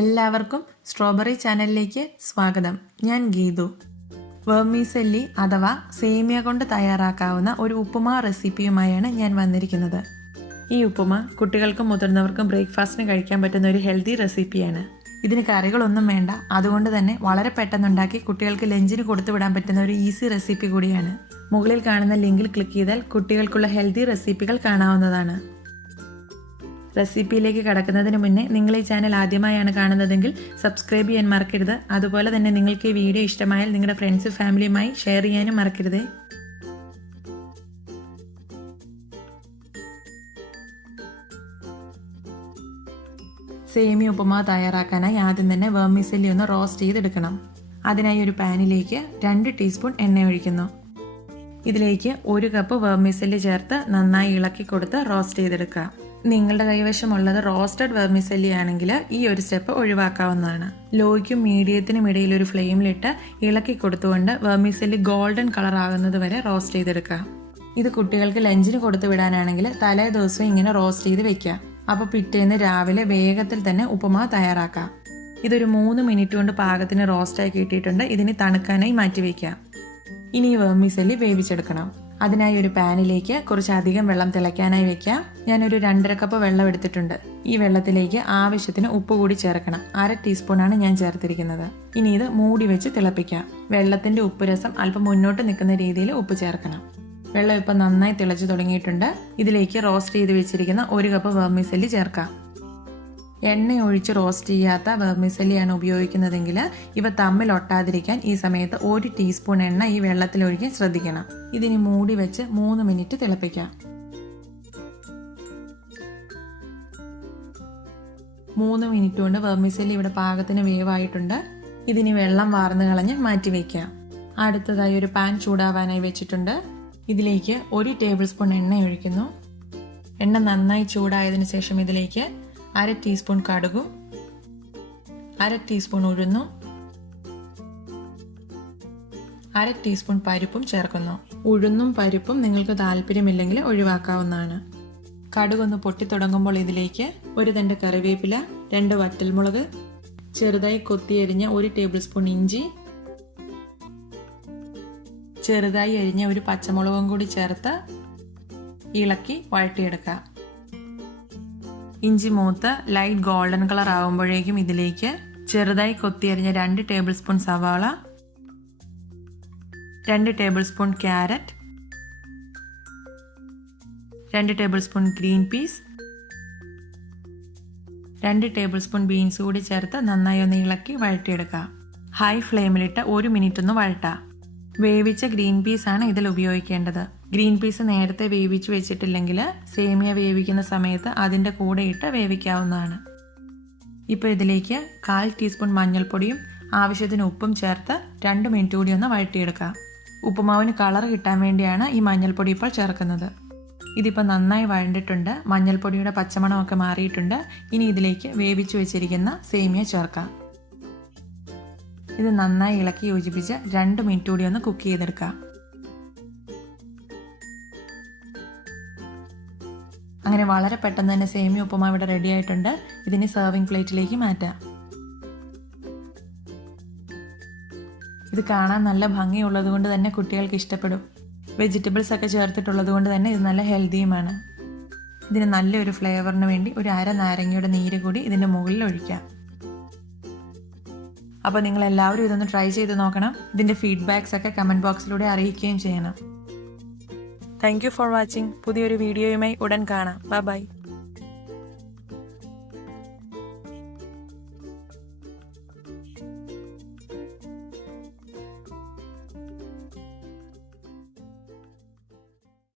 എല്ലാവർക്കും സ്ട്രോബെറി ചാനലിലേക്ക് സ്വാഗതം. ഞാൻ ഗീതു. വെർമിസെല്ലി അഥവാ സേമിയ കൊണ്ട് തയ്യാറാക്കാവുന്ന ഒരു ഉപ്പുമാ റെസിപ്പിയുമായാണ് ഞാൻ വന്നിരിക്കുന്നത്. ഈ ഉപ്പുമാ കുട്ടികൾക്കും മുതിർന്നവർക്കും ബ്രേക്ക്ഫാസ്റ്റിന് കഴിക്കാൻ പറ്റുന്ന ഒരു ഹെൽത്തി റെസിപ്പിയാണ്. ഇതിന് കറികളൊന്നും വേണ്ട, അതുകൊണ്ട് തന്നെ വളരെ പെട്ടെന്നുണ്ടാക്കി കുട്ടികൾക്ക് ലഞ്ചിന് കൊടുത്തു വിടാൻ പറ്റുന്ന ഒരു ഈസി റെസിപ്പി കൂടിയാണ്. മുകളിൽ കാണുന്ന ലിങ്കിൽ ക്ലിക്ക് ചെയ്താൽ കുട്ടികൾക്കുള്ള ഹെൽത്തി റെസിപ്പികൾ കാണാവുന്നതാണ്. റെസിപ്പിയിലേക്ക് കടക്കുന്നതിന് മുന്നേ നിങ്ങൾ ഈ ചാനൽ ആദ്യമായാണ് കാണുന്നതെങ്കിൽ സബ്സ്ക്രൈബ് ചെയ്യാൻ മറക്കരുത്. അതുപോലെ തന്നെ നിങ്ങൾക്ക് ഈ വീഡിയോ ഇഷ്ടമായാൽ നിങ്ങളുടെ ഫ്രണ്ട്സ് ഫാമിലിയുമായി ഷെയർ ചെയ്യാനും മറക്കരുത്. സേമിയ ഉപ്പുമാവ് തയ്യാറാക്കാനായി ആദ്യം തന്നെ വെർമിസെല്ലി ഒന്ന് റോസ്റ്റ് ചെയ്തെടുക്കണം. അതിനായി ഒരു പാനിലേക്ക് 2 ടീസ്പൂൺ എണ്ണ ഒഴിക്കുന്നു. ഇതിലേക്ക് 1 കപ്പ് വെർമിസെല്ലി ചേർത്ത് നന്നായി ഇളക്കി കൊടുത്ത് റോസ്റ്റ് ചെയ്തെടുക്കുക. നിങ്ങളുടെ കൈവശമുള്ളത് റോസ്റ്റഡ് വെർമിസെല്ലി ആണെങ്കിൽ ഈ ഒരു സ്റ്റെപ്പ് ഒഴിവാക്കാവുന്നതാണ്. ലോയ്ക്കും മീഡിയത്തിനും ഇടയിൽ ഒരു ഫ്ലെയിമിലിട്ട് ഇളക്കി കൊടുത്തുകൊണ്ട് വെർമിസെല്ലി ഗോൾഡൻ കളർ ആകുന്നത് വരെ റോസ്റ്റ് ചെയ്തെടുക്കുക. ഇത് കുട്ടികൾക്ക് ലഞ്ചിന് കൊടുത്തു വിടാനാണെങ്കിൽ തലേ ദിവസം ഇങ്ങനെ റോസ്റ്റ് ചെയ്ത് വെക്കുക. അപ്പോൾ പിറ്റേന്ന് രാവിലെ വേഗത്തിൽ തന്നെ ഉപ്പുമാവ് തയ്യാറാക്കാം. ഇതൊരു 3 മിനിറ്റ് കൊണ്ട് പാകത്തിന് റോസ്റ്റായി കിട്ടിയിട്ടുണ്ട്. ഇതിന് തണുക്കാനായി മാറ്റി വയ്ക്കുക. ഇനി ഈ വെർമിസെല്ലി വേവിച്ചെടുക്കണം. അതിനായി ഒരു പാനിലേക്ക് കുറച്ചധികം വെള്ളം തിളയ്ക്കാനായി വെക്കാം. ഞാനൊരു 2.5 കപ്പ് വെള്ളം എടുത്തിട്ടുണ്ട്. ഈ വെള്ളത്തിലേക്ക് ആവശ്യത്തിന് ഉപ്പ് കൂടി ചേർക്കണം. 1/2 ടീസ്പൂണാണ് ഞാൻ ചേർത്തിരിക്കുന്നത്. ഇനി ഇത് മൂടി വെച്ച് തിളപ്പിക്കാം. വെള്ളത്തിന്റെ ഉപ്പ് രസം അല്പം മുന്നോട്ട് നിൽക്കുന്ന രീതിയിൽ ഉപ്പ് ചേർക്കണം. വെള്ളം ഇപ്പം നന്നായി തിളച്ചു തുടങ്ങിയിട്ടുണ്ട്. ഇതിലേക്ക് റോസ്റ്റ് ചെയ്ത് വെച്ചിരിക്കുന്ന 1 കപ്പ് വെർമിസെല്ലി ചേർക്കാം. എണ്ണ ഒഴിച്ച് റോസ്റ്റ് ചെയ്യാത്ത വെർമിസെല്ലിയാണ് ഉപയോഗിക്കുന്നതെങ്കിൽ ഇവ തമ്മിൽ ഒട്ടാതിരിക്കാൻ ഈ സമയത്ത് 1 ടീസ്പൂൺ എണ്ണ ഈ വെള്ളത്തിൽ ഒഴിക്കാൻ ശ്രദ്ധിക്കണം. ഇതിനി മൂടി വെച്ച് 3 മിനിറ്റ് തിളപ്പിക്കാം. 3 മിനിറ്റ് കൊണ്ട് വെർമിസെല്ലി ഇവിടെ പാകത്തിന് വേവായിട്ടുണ്ട്. ഇതിനി വെള്ളം വാർന്നു കളഞ്ഞ് മാറ്റി വയ്ക്കാം. അടുത്തതായി ഒരു പാൻ ചൂടാവാനായി വെച്ചിട്ടുണ്ട്. ഇതിലേക്ക് 1 ടേബിൾ സ്പൂൺ എണ്ണ ഒഴിക്കുന്നു. എണ്ണ നന്നായി ചൂടായതിനു ശേഷം ഇതിലേക്ക് 1/2 ടീസ്പൂൺ കടുകും 1/2 ടീസ്പൂൺ ഉഴുന്നും 1/2 ടീസ്പൂൺ പരിപ്പും ചേർക്കുന്നു. ഉഴുന്നും പരിപ്പും നിങ്ങൾക്ക് താല്പര്യമില്ലെങ്കിൽ ഒഴിവാക്കാവുന്നതാണ്. കടുകൊന്ന് പൊട്ടിത്തുടങ്ങുമ്പോൾ ഇതിലേക്ക് 1 തണ്ട് കറിവേപ്പില, 2 വറ്റൽമുളക്, ചെറുതായി കൊത്തിയരിഞ്ഞ 1 ടേബിൾ സ്പൂൺ ഇഞ്ചി, ചെറുതായി അരിഞ്ഞ 1 പച്ചമുളകും കൂടി ചേർത്ത് ഇളക്കി വഴറ്റിയെടുക്കുക. ഇഞ്ചി മൂത്ത് ലൈറ്റ് ഗോൾഡൻ കളർ ആകുമ്പോഴേക്കും ഇതിലേക്ക് ചെറുതായി കൊത്തിയരിഞ്ഞ 2 ടേബിൾ സ്പൂൺ സവാള, 2 table spoon carrot, 2 table spoon green peas, 2 table spoon beans കൂടി ചേർത്ത് നന്നായി ഒന്ന് ഇളക്കി വഴറ്റിയെടുക്കുക. ഹൈ ഫ്ലെയിമിലിട്ട് 1 മിനിറ്റ് ഒന്ന് വഴട്ടാം. വേവിച്ച ഗ്രീൻ പീസാണ് ഇതിൽ ഉപയോഗിക്കേണ്ടത്. ഗ്രീൻ പീസ് നേരത്തെ വേവിച്ച് വെച്ചിട്ടില്ലെങ്കിൽ സേമിയ വേവിക്കുന്ന സമയത്ത് അതിൻ്റെ കൂടെ ഇട്ട് വേവിക്കാവുന്നതാണ്. ഇപ്പോൾ ഇതിലേക്ക് 1/4 ടീസ്പൂൺ മഞ്ഞൾപ്പൊടിയും ആവശ്യത്തിന് ഉപ്പും ചേർത്ത് 2 മിനിറ്റ് കൂടി ഒന്ന് വഴറ്റിയെടുക്കാം. ഉപ്പുമാവിന് കളർ കിട്ടാൻ വേണ്ടിയാണ് ഈ മഞ്ഞൾപ്പൊടി ഇപ്പോൾ ചേർക്കുന്നത്. ഇതിപ്പോൾ നന്നായി വഴണ്ടിട്ടുണ്ട്. മഞ്ഞൾപ്പൊടിയുടെ പച്ചമണമൊക്കെ മാറിയിട്ടുണ്ട്. ഇനി ഇതിലേക്ക് വേവിച്ച് വെച്ചിരിക്കുന്ന സേമിയ ചേർക്കാം. ഇത് നന്നായി ഇളക്കി യോജിപ്പിച്ച് 2 മിനിറ്റ് കൂടി ഒന്ന് കുക്ക് ചെയ്തെടുക്കാം. അങ്ങനെ വളരെ പെട്ടെന്ന് തന്നെ സേമിയ ഉപ്പുമാവ് ഇവിടെ റെഡി ആയിട്ടുണ്ട്. ഇതിന് സെർവിങ് പ്ലേറ്റിലേക്ക് മാറ്റാം. ഇത് കാണാൻ നല്ല ഭംഗിയുള്ളത് കൊണ്ട് തന്നെ കുട്ടികൾക്ക് ഇഷ്ടപ്പെടും. വെജിറ്റബിൾസ് ഒക്കെ ചേർത്തിട്ടുള്ളത് കൊണ്ട് തന്നെ ഇത് നല്ല ഹെൽത്തിയുമാണ്. ഇതിന് നല്ലൊരു ഫ്ലേവറിന് വേണ്ടി ഒരു 1/2 നാരങ്ങയുടെ നീര് കൂടി ഇതിൻ്റെ മുകളിൽ ഒഴിക്കാം. അപ്പോൾ നിങ്ങൾ എല്ലാവരും ഇതൊന്ന് ട്രൈ ചെയ്ത് നോക്കണം. ഇതിൻ്റെ ഫീഡ്ബാക്സ് ഒക്കെ കമൻറ്റ് ബോക്സിലൂടെ അറിയിക്കുകയും ചെയ്യണം. Thank you for watching. പുതിയൊരു വീഡിയോയുമായി ഉടൻ കാണാം. ബൈ.